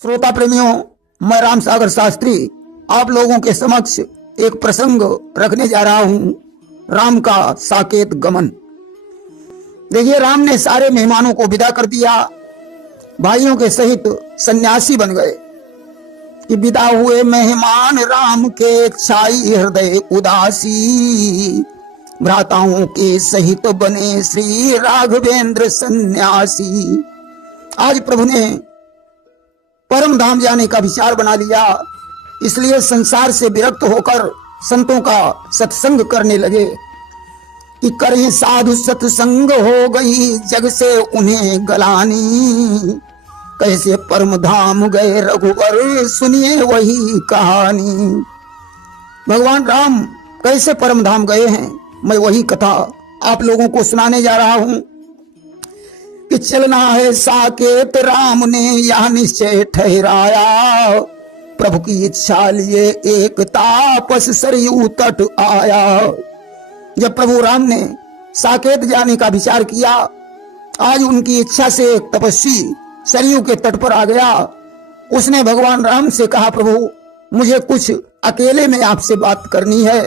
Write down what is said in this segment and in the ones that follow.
श्रोता प्रेमियों, मैं राम सागर शास्त्री आप लोगों के समक्ष एक प्रसंग रखने जा रहा हूं। राम का साकेत गमन। देखिए, राम ने सारे मेहमानों को विदा कर दिया, भाइयों के सहित सन्यासी बन गए कि विदा हुए मेहमान राम के, छाई हृदय उदासी, भ्राताओं के सहित बने श्री राघवेंद्र सन्यासी। आज प्रभु ने परम धाम जाने का विचार बना लिया, इसलिए संसार से विरक्त होकर संतों का सत्संग करने लगे कि करें साधु सत्संग, हो गई जग से उन्हें गलानी, कैसे परम धाम गए रघुवर, सुनिए वही कहानी। भगवान राम कैसे परम धाम गए हैं, मैं वही कथा आप लोगों को सुनाने जा रहा हूं कि चलना है साकेत राम ने यह निश्चय ठहराया, प्रभु की इच्छा लिए एक तापस सरयू तट आया। जब प्रभु राम ने साकेत जाने का विचार किया, आज उनकी इच्छा से एक तपस्वी सरयू के तट पर आ गया। उसने भगवान राम से कहा, प्रभु मुझे कुछ अकेले में आपसे बात करनी है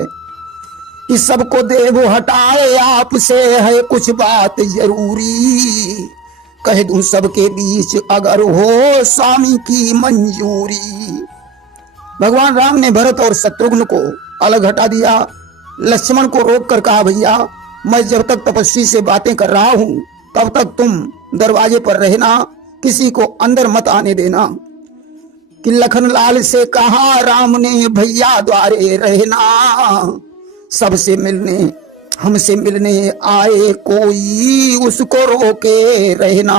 कि सबको देव हटाए, आपसे है कुछ बात जरूरी, कह दूं सबके बीच अगर हो स्वामी की मंजूरी। भगवान राम ने भरत और शत्रुघ्न को अलग हटा दिया। लक्ष्मण को रोककर कहा, भैया मैं जब तक तपस्वी से बातें कर रहा हूं तब तक तुम दरवाजे पर रहना, किसी को अंदर मत आने देना। कि लखन लाल से कहा राम ने, भैया द्वारे रहना, सबसे मिलने हमसे मिलने आए कोई, उसको रोके रहना।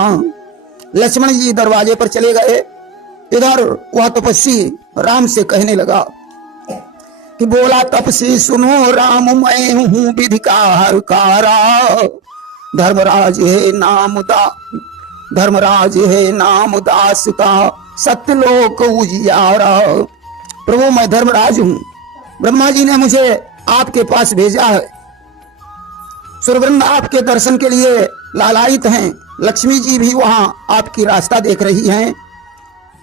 लक्ष्मण जी दरवाजे पर चले गए। इधर वह तपस्वी राम से कहने लगा कि बोला, तपस्वी सुनो राम, मैं हूं विधि का हरकारा, धर्मराज है नाम दास का, सत्यलोक उजियारा। प्रभु मैं धर्मराज हूं, ब्रह्मा जी ने मुझे आपके पास भेजा है, सूर्यवृंद आपके दर्शन के लिए लालायित हैं, लक्ष्मी जी भी वहां आपकी रास्ता देख रही हैं।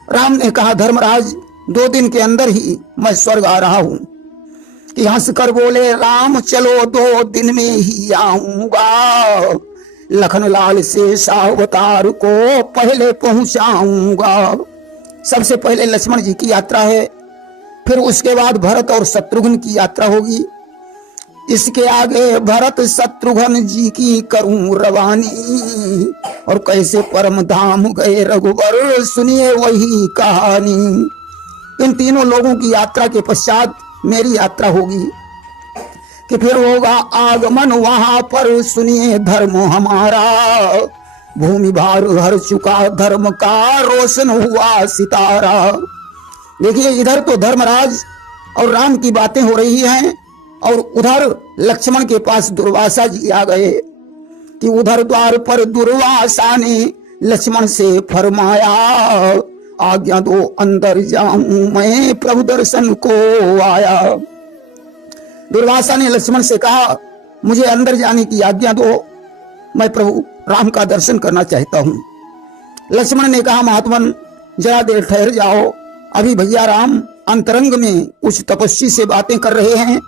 राम ने कहा, धर्मराज 2 दिन के अंदर ही मैं स्वर्ग आ रहा हूं। कि हंस कर बोले राम, चलो 2 दिन में ही आऊंगा, लखनलाल से सावतार को पहले पहुंचाऊंगा। सबसे पहले लक्ष्मण जी की यात्रा है, फिर उसके बाद भरत और शत्रुघ्न की यात्रा होगी। इसके आगे भरत शत्रुघ्न जी की करूं रवानी, और कैसे परम धाम गए रघुवर, सुनिए वही कहानी। इन तीनों लोगों की यात्रा के पश्चात मेरी यात्रा होगी कि फिर होगा आगमन वहां पर, सुनिए धर्म हमारा, भूमि भार हर चुका धर्म का, रोशन हुआ सितारा। देखिए, इधर तो धर्मराज और राम की बातें हो रही हैं, और उधर लक्ष्मण के पास दुर्वासा जी आ गए कि उधर द्वार पर दुर्वासा ने लक्ष्मण से फरमाया, आज्ञा दो अंदर जाऊं मैं, प्रभु दर्शन को आया। दुर्वासा ने लक्ष्मण से कहा, मुझे अंदर जाने की आज्ञा दो, मैं प्रभु राम का दर्शन करना चाहता हूं। लक्ष्मण ने कहा, महात्मन जरा देर ठहर जाओ, अभी भैया राम अंतरंग में कुछ तपस्वी से बातें कर रहे हैं,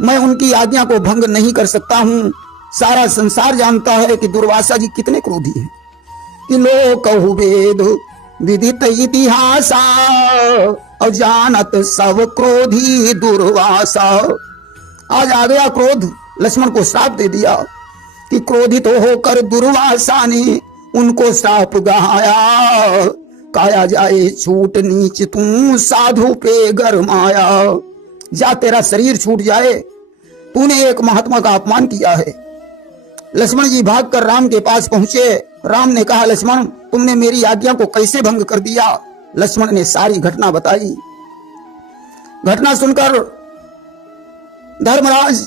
मैं उनकी आज्ञा को भंग नहीं कर सकता हूं। सारा संसार जानता है कि दुर्वासा जी कितने क्रोधी हैं, कि लोक वेद विदित इतिहासा, और जानत सब क्रोधी दुर्वासा। आज आ गया क्रोध, लक्ष्मण को श्राप दे दिया कि क्रोधित होकर दुर्वासा ने उनको श्राप गहाया, काया जाए छूट नीच तू साधु पे गरमाया। जा तेरा शरीर छूट जाए, तूने एक महात्मा का अपमान किया है। लक्ष्मण जी भागकर राम के पास पहुंचे। राम ने कहा, लक्ष्मण तुमने मेरी आज्ञा को कैसे भंग कर दिया। लक्ष्मण ने सारी घटना बताई। घटना सुनकर धर्मराज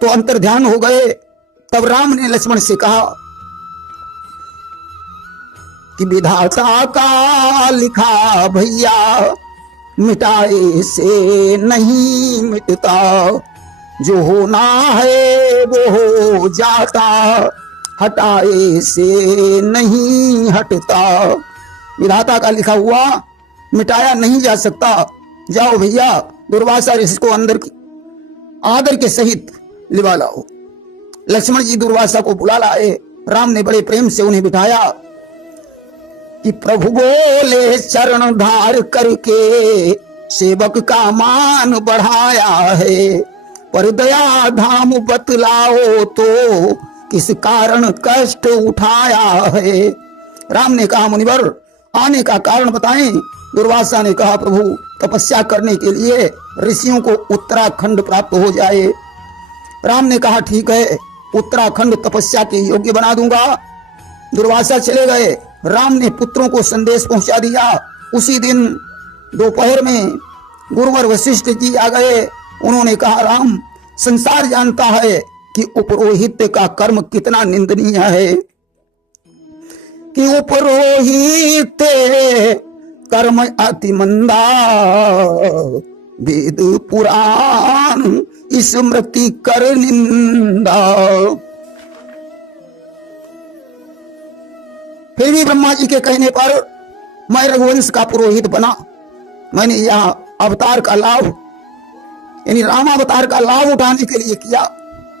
तो अंतर्ध्यान हो गए। तब राम ने लक्ष्मण से कहा कि विधाता का लिखा भैया, मिटाए से नहीं मिटता, जो होना है वो हो जाता, हटाए से नहीं हटता। विधाता का लिखा हुआ मिटाया नहीं जा सकता। जाओ भैया, दुर्वासा ऋषि को अंदर की आदर के सहित लिवा लाओ। लक्ष्मण जी दुर्वासा को बुला लाए। राम ने बड़े प्रेम से उन्हें बिठाया कि प्रभु बोले चरण धार करके सेवक का मान बढ़ाया है, पर दया धाम बतलाओ तो किस कारण कष्ट उठाया है। राम ने कहा मुनिवर आने का कारण बताएं। दुर्वासा ने कहा प्रभु तपस्या करने के लिए ऋषियों को उत्तराखंड प्राप्त हो जाए। राम ने कहा ठीक है, उत्तराखंड तपस्या के योग्य बना दूंगा। दुर्वासा चले गए। राम ने पुत्रों को संदेश पहुंचा दिया। उसी दिन दोपहर में गुरुवर वशिष्ठ जी आ गए। उन्होंने कहा राम, संसार जानता है कि उपरोहित का कर्म कितना निंदनीय है, कि उपरोहित कर्म अति मंदा, वेद पुराण स्मृति कर निंदा। फिर भी ब्रह्मा जी के कहने पर मैं रघुवंश का पुरोहित बना। मैंने यह अवतार का लाभ यानी रामावतार का लाभ उठाने के लिए किया,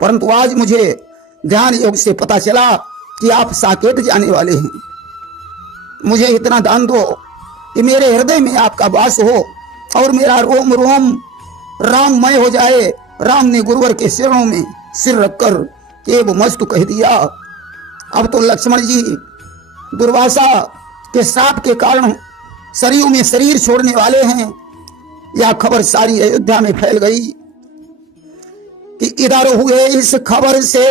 परंतु आज मुझे ध्यान योग से पता चला कि आप साकेत जाने वाले हैं। मुझे इतना दान दो कि मेरे हृदय में आपका वास हो और मेरा रोम रोम राममय हो जाए। राम ने गुरुवर के चरणों में सिर रखकर केव मस्तु कह दिया। अब तो लक्ष्मण जी दुर्वासा के श्राप के कारण सरयू में शरीर छोड़ने वाले हैं। यह खबर सारी अयोध्या में फैल गई कि इधर हुए इस खबर से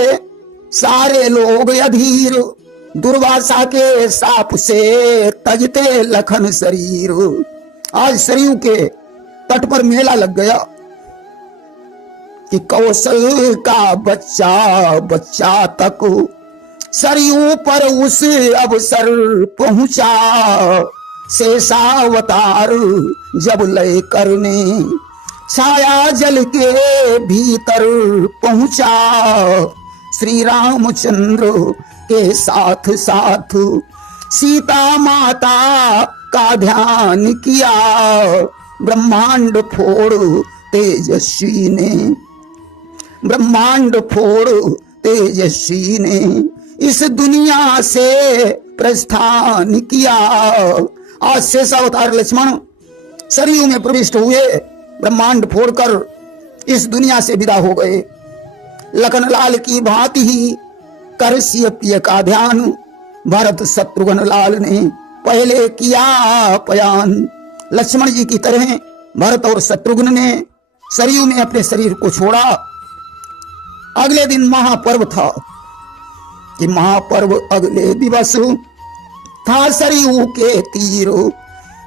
सारे लोग अधीर, दुर्वासा के साप से तजते लखन शरीर। आज सरयू के तट पर मेला लग गया कि कौशल का बच्चा बच्चा तक सरयू पर उस अवसर पहुंचा, शेषावतार जब लय करने छाया जल के भीतर पहुंचा। श्री रामचंद्र के साथ साथ सीता माता का ध्यान किया, ब्रह्मांड फोड़ तेजस्वी ने, ब्रह्मांड फोड़ तेजस्वी ने इस दुनिया से प्रस्थान किया। आज शेषावतार लक्ष्मण सरयू में प्रविष्ट हुए, ब्रह्मांड फोड़कर इस दुनिया से विदा हो गए। लखनलाल की भांति ही करश्यप्य का ध्यान भरत शत्रुघ्न लाल ने पहले किया पयान। लक्ष्मण जी की तरह भरत और शत्रुघ्न ने सरयू में अपने शरीर को छोड़ा। अगले दिन महापर्व था कि महापर्व अगले दिवस था सरयू के तीर,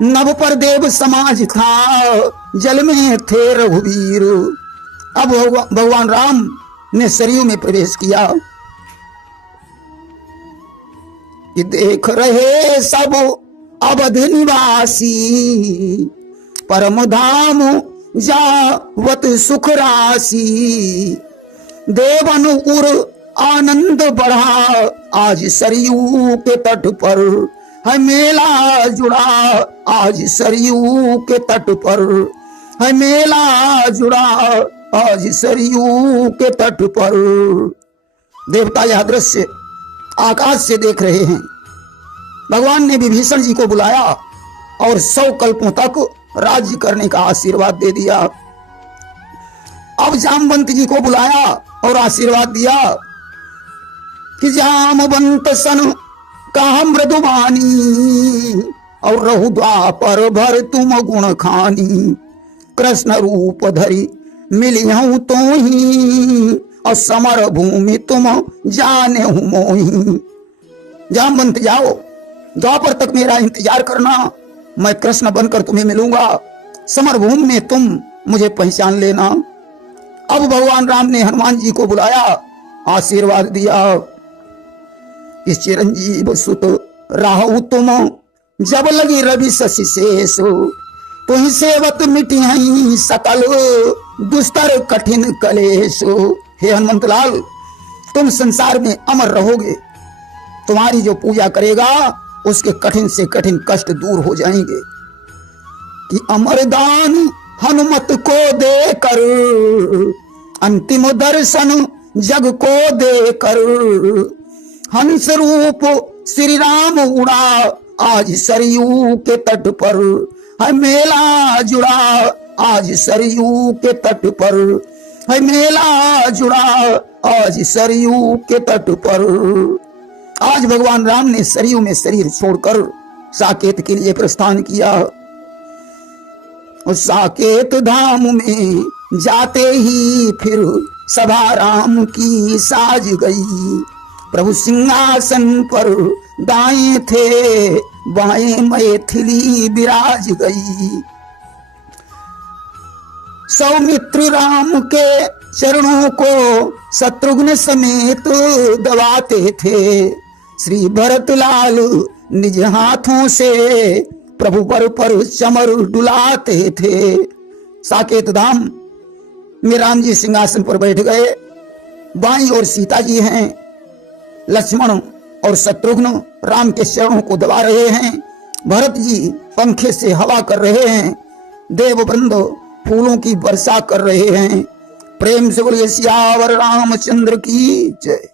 नभ पर देव समाज था, जल में थे रघुवीर। अब भगवान राम ने सरयू में प्रवेश किया कि देख रहे सब अवध निवासी, परम धाम जावत सुख राशि। देवन उर आनंद बढ़ा, आज सरयू के तट पर है मेला जुड़ा, आज सरयू के तट पर है मेला जुड़ा, आज सरयू के तट पर। देवता यह दृश्य आकाश से देख रहे हैं। भगवान ने विभीषण जी को बुलाया और 100 कल्पों तक राज्य करने का आशीर्वाद दे दिया। अब जामवंत जी को बुलाया और आशीर्वाद दिया कि जामवंत सन कहा मृदुवानी, और रहु द्वापर भर तुम गुण खानी। कृष्ण रूप धरी मिली हूं तो ही, और समर भूमि तुम जाने हूं मोही। जामवंत जाओ, द्वापर तक मेरा इंतजार करना, मैं कृष्ण बनकर तुम्हें मिलूंगा। समर भूमि में तुम मुझे पहचान लेना। अब भगवान राम ने हनुमान जी को बुलाया, आशीर्वाद दिया कि चिरंजीव सुत राहु तुम, जब लगी रवि शशि शेष। तुहि सेवत मिटी हई सकल, दुस्तर कठिन कलेश। हे हनुमंत लाल, तुम संसार में अमर रहोगे। तुम्हारी जो पूजा करेगा उसके कठिन से कठिन कष्ट दूर हो जाएंगे। कि अमरदान हनुमत को देकर, अंतिम दर्शन जग को देकर, हंस रूप श्री राम उड़ा आज सरयू के तट पर, है मेला जुड़ा आज सरयू के तट पर, है मेला जुड़ा आज सरयू के तट पर। आज भगवान राम ने सरयू में शरीर छोड़कर साकेत के लिए प्रस्थान किया। और साकेत धाम में जाते ही फिर सभा राम की साज गई। प्रभु सिंहासन पर दाएं थे बाएं मैथिली विराज गई। सौमित्र राम के चरणों को शत्रुघ्न समेत दबाते थे। श्री भरत लाल निज हाथों से प्रभु पर चमर डुलाते थे। साकेत धाम में राम जी सिंहासन पर बैठ गए। बाईं ओर सीता जी हैं, लक्ष्मण और शत्रुघ्न राम के चरणों को दबा रहे हैं। भरत जी पंखे से हवा कर रहे हैं। देववृंद फूलों की वर्षा कर रहे हैं। प्रेम से बोलिए सियावर रामचंद्र की जय।